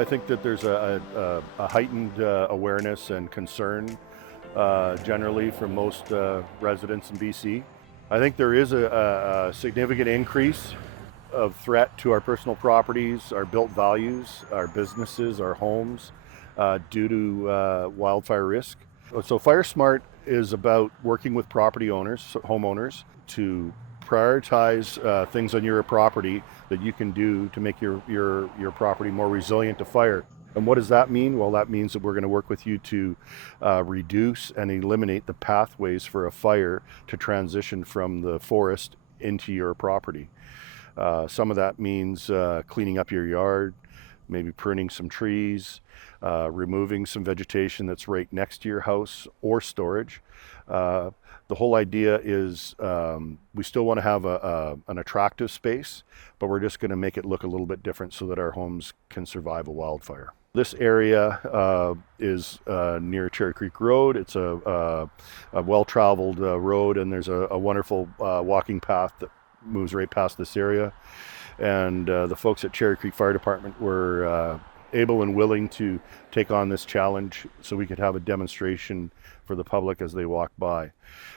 I think that there's a heightened awareness and concern generally from most residents in BC. I think there is a significant increase of threat to our personal properties, our built values, our businesses, our homes due to wildfire risk. So Firesmart is about working with property owners, homeowners, to prioritize things on your property that you can do to make your property more resilient to fire. And what does that mean? Well, that means that we're going to work with you to reduce and eliminate the pathways for a fire to transition from the forest into your property. Some of that means cleaning up your yard, maybe pruning some trees, removing some vegetation that's right next to your house or storage. The whole idea is we still want to have an attractive space, but we're just going to make it look a little bit different so that our homes can survive a wildfire. This area is near Cherry Creek Road. It's a well-traveled road, and there's a wonderful walking path that moves right past this area. And the folks at Cherry Creek Fire Department were able and willing to take on this challenge so we could have a demonstration for the public as they walk by.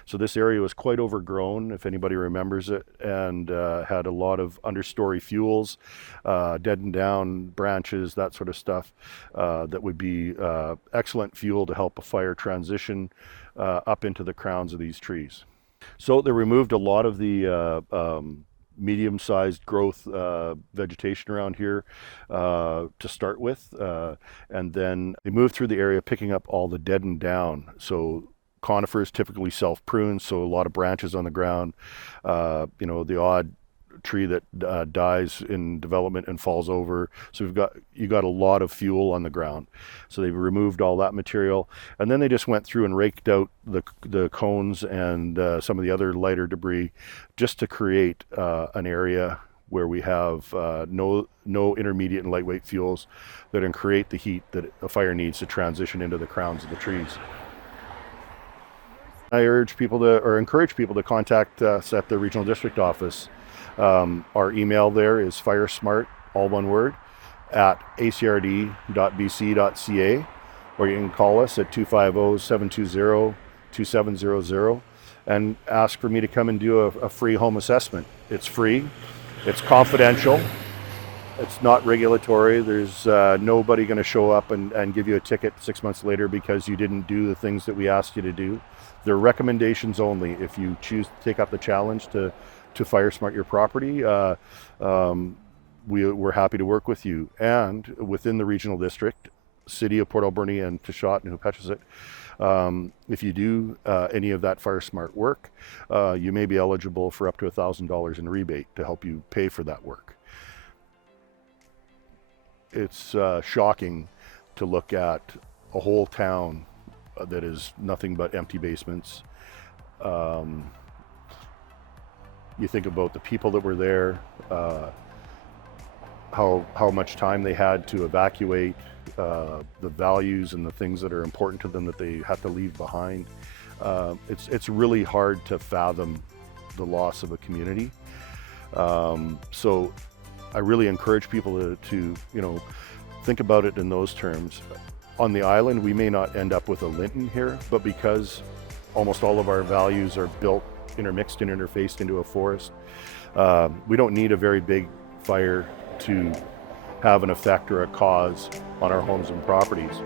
So this area was quite overgrown, if anybody remembers it, and had a lot of understory fuels, dead and down branches, that sort of stuff, that would be excellent fuel to help a fire transition up into the crowns of these trees. So they removed a lot of the medium-sized growth vegetation around here to start with, and then they moved through the area picking up all the dead and down. So conifers typically self-prune, so a lot of branches on the ground, the odd tree that dies in development and falls over. So you got a lot of fuel on the ground. So they removed all that material, and then they just went through and raked out the cones and some of the other lighter debris, just to create an area where we have no intermediate and lightweight fuels that can create the heat that a fire needs to transition into the crowns of the trees. I encourage people to contact us at the regional district office. Our email there is firesmart, all one word, at acrd.bc.ca, or you can call us at 250-720-2700 and ask for me to come and do a free home assessment. It's free, it's confidential, it's not regulatory. There's nobody going to show up and give you a ticket 6 months later because you didn't do the things that we asked you to do. They're recommendations only. If you choose to take up the challenge to Firesmart your property, we're happy to work with you. And within the regional district, City of Port Alberni and Tashot and Hupetchesset, if you do any of that Firesmart work, you may be eligible for up to $1,000 in rebate to help you pay for that work. It's shocking to look at a whole town that is nothing but empty basements. You think about the people that were there, how much time they had to evacuate, the values and the things that are important to them that they have to leave behind. It's really hard to fathom the loss of a community. So I really encourage people to think about it in those terms. On the island, we may not end up with a Linton here, but because almost all of our values are built, intermixed and interfaced into a forest, we don't need a very big fire to have an effect or a cause on our homes and properties.